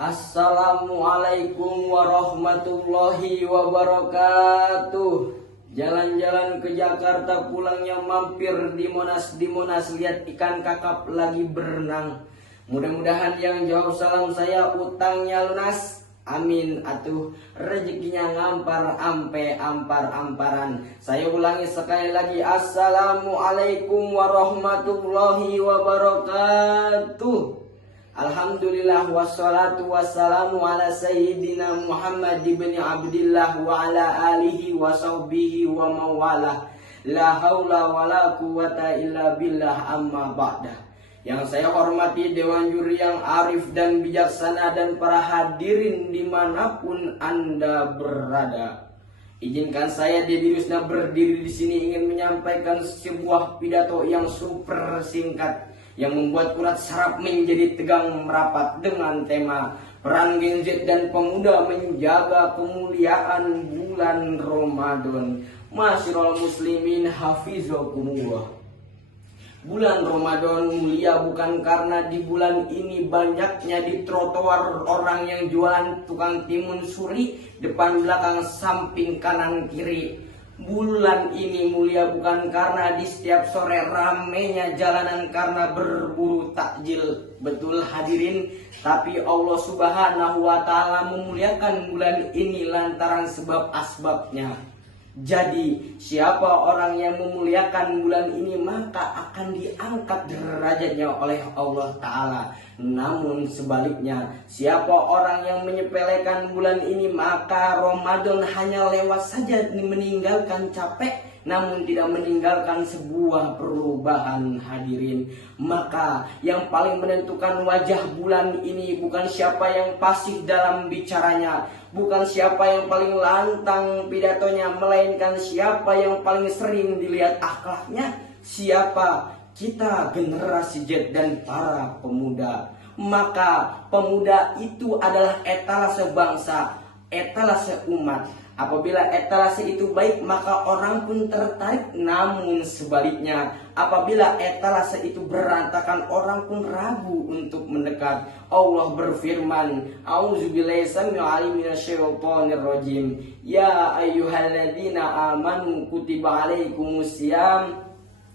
Assalamualaikum warahmatullahi wabarakatuh. Jalan-jalan ke Jakarta, pulangnya mampir di Monas. Lihat ikan kakap lagi berenang. Mudah-mudahan yang jawab salam saya utangnya lunas. Amin atuh, rezekinya ngampar ampe ampar-amparan. Saya ulangi sekali lagi, Assalamualaikum warahmatullahi wabarakatuh. Alhamdulillah wassalatu wassalamu ala sayyidina Muhammad ibn Abdillah wa ala alihi wa sahbihi wa mawalah. La haula wa la quwata illa billah, amma ba'dah. Yang saya hormati Dewan Juri yang arif dan bijaksana dan para hadirin dimanapun Anda berada. Izinkan saya Deddy Rusna berdiri di sini ingin menyampaikan sebuah pidato yang super singkat yang membuat urat saraf menjadi tegang merapat dengan tema peran Gen Z dan pemuda menjaga kemuliaan bulan Ramadan. Masyiral muslimin hafizakumullah. Bulan Ramadan mulia bukan karena di bulan ini banyaknya di trotoar orang yang jualan tukang timun suri depan belakang samping kanan kiri. Bulan ini mulia bukan karena di setiap sore ramenya jalanan karena berburu takjil. Betul hadirin, tapi Allah Subhanahu wa Ta'ala memuliakan bulan ini lantaran sebab asbabnya. Jadi siapa orang yang memuliakan bulan ini maka akan diangkat derajatnya oleh Allah Ta'ala. Namun sebaliknya, siapa orang yang menyepelekan bulan ini maka Ramadan hanya lewat saja meninggalkan capek namun tidak meninggalkan sebuah perubahan hadirin. Maka yang paling menentukan wajah bulan ini bukan siapa yang fasih dalam bicaranya, bukan siapa yang paling lantang pidatonya, melainkan siapa yang paling sering dilihat akhlaknya. Siapa? Kita generasi Z dan para pemuda. Maka pemuda itu adalah etalase bangsa, etalase umat. Apabila etalase itu baik maka orang pun tertarik. Namun sebaliknya, apabila etalase itu berantakan orang pun ragu untuk mendekat. Allah berfirman, A'udzubillahi samil alim minasyaitonir rajim. Ya ayyuhalladzina amanu kutiba alaikumusiyam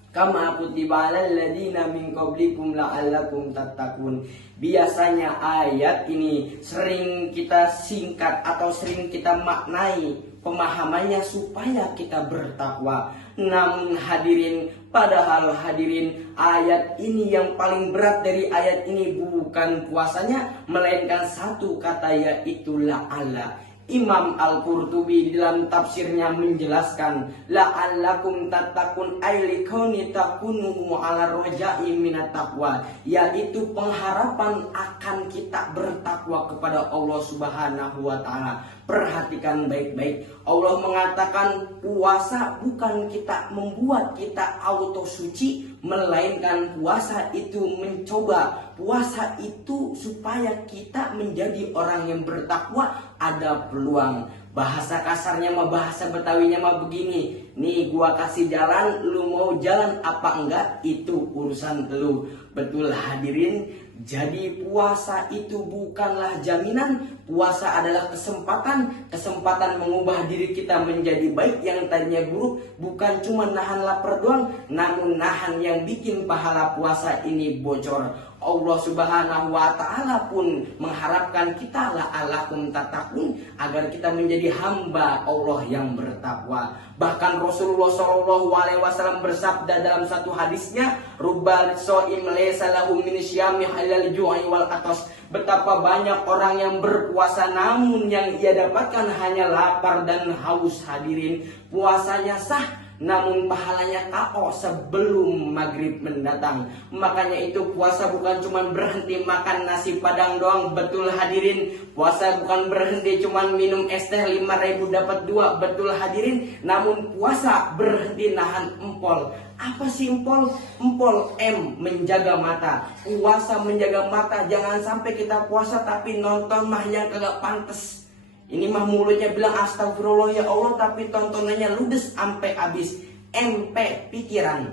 kama kutiba alal ladzina min qablikum la'allakum tattaqun. Biasanya ayat ini sering kita singkat atau sering kita maknai pemahamannya supaya kita bertakwa. Namun hadirin, padahal hadirin, ayat ini yang paling berat dari ayat ini bukan puasanya, melainkan satu kata, yaitu la'alla. Imam Al-Qurtubi di dalam tafsirnya menjelaskan la'allakum tattaqun ay likauni takunu 'ala raja'i minat taqwa, yaitu pengharapan akan kita bertakwa kepada Allah Subhanahu wa Ta'ala. Perhatikan baik-baik, Allah mengatakan puasa bukan kita membuat kita auto suci, melainkan puasa itu mencoba. Puasa itu supaya kita menjadi orang yang bertakwa. Ada peluang. Bahasa kasarnya mah, bahasa Betawinya mah begini, nih gua kasih jalan, lu mau jalan apa enggak itu urusan lu. Betul hadirin. Jadi puasa itu bukanlah jaminan. Puasa adalah kesempatan mengubah diri kita menjadi baik yang tadinya buruk. Bukan cuma nahan lapar doang, namun nahan yang bikin pahala puasa ini bocor. Allah Subhanahu wa Ta'ala pun mengharapkan kita la'allakum tattaqun, agar kita menjadi hamba Allah yang bertakwa. Bahkan Rasulullah SAW bersabda dalam satu hadisnya, rubbal shaim laysa lahu min syiyami halal ju'i wal atas. Betapa banyak orang yang berpuasa namun yang ia dapatkan hanya lapar dan haus hadirin. Puasanya sah namun pahalanya KO sebelum maghrib mendatang. Makanya itu puasa bukan cuma berhenti makan nasi padang doang. Betul hadirin. Puasa bukan berhenti cuma minum es teh 5.000 dapat 2. Betul hadirin. Namun puasa berhenti nahan empol. Apa sih empol? Empol M, menjaga mata. Puasa menjaga mata. Jangan sampai kita puasa tapi nonton mah yang kagak pantes. Ini mah mulutnya bilang astagfirullah ya Allah, tapi tontonannya ludes sampai habis. MP, pikiran.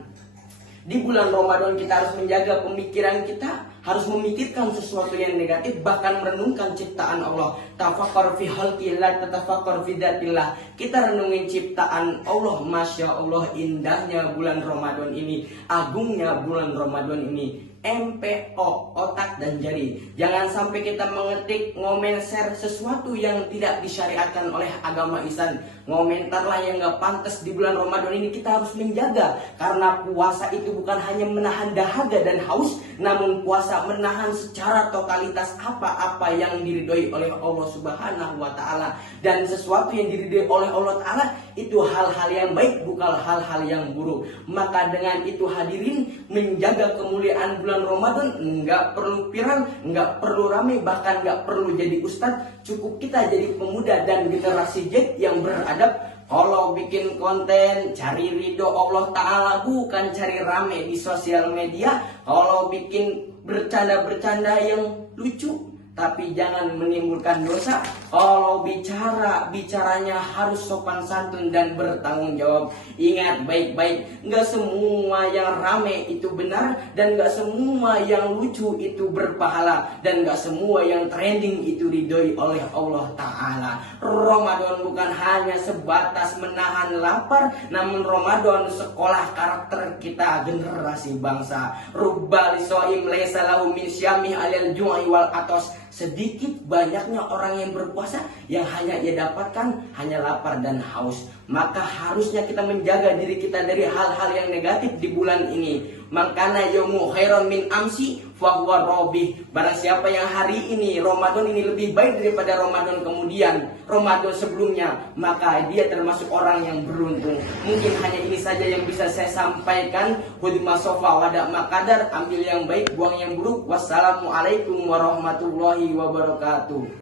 Di bulan Ramadan kita harus menjaga pemikiran kita, harus memikirkan sesuatu yang negatif, bahkan merenungkan ciptaan Allah. Tafakkar fi khalqillah, tatafakkar fi dzatillah. Kita renungin ciptaan Allah. Masya Allah, indahnya bulan Ramadan ini, agungnya bulan Ramadan ini. MPO, otak dan jari. Jangan sampai kita mengetik, ngomen, share sesuatu yang tidak disyariatkan oleh agama Islam. Ngomentarlah yang gak pantas di bulan Ramadan ini. Kita harus menjaga, karena puasa itu bukan hanya menahan dahaga dan haus, namun puasa menahan secara totalitas apa-apa yang diridhoi oleh Allah Subhanahu wa Ta'ala. Dan sesuatu yang diridhoi oleh Allah Ta'ala itu hal-hal yang baik, bukan hal-hal yang buruk. Maka dengan itu hadirin, menjaga kemuliaan bulan Ramadan nggak perlu viral, nggak perlu rame, bahkan nggak perlu jadi ustadz. Cukup kita jadi pemuda dan generasi Z yang beradab. Kalau bikin konten, cari ridho Allah Ta'ala, bukan cari rame di sosial media. Kalau bikin bercanda-bercanda yang lucu, tapi jangan menimbulkan dosa. Kalau bicaranya harus sopan santun dan bertanggung jawab. Ingat baik-baik, nggak semua yang rame itu benar, dan nggak semua yang lucu itu berpahala, dan nggak semua yang trending itu ridhoi oleh Allah Ta'ala. Ramadan bukan hanya sebatas menahan lapar, namun Ramadan sekolah karakter kita, generasi bangsa. Rubba lisoim laisa lahu min syamih alal ju'i wal atos. Sedikit banyaknya orang yang berpuasa, yang hanya ia dapatkan hanya lapar dan haus. Maka harusnya kita menjaga diri kita dari hal-hal yang negatif di bulan ini. Makana yaumu khairon min amsi fahuwa robih. Barang siapa yang hari ini, Ramadan ini lebih baik daripada Ramadan kemudian, Ramadan sebelumnya, maka dia termasuk orang yang beruntung. Mungkin hanya ini saja yang bisa saya sampaikan. Hudma sofa wadak makadar. Ambil yang baik, buang yang buruk. Wassalamualaikum warahmatullahi wabarakatuh.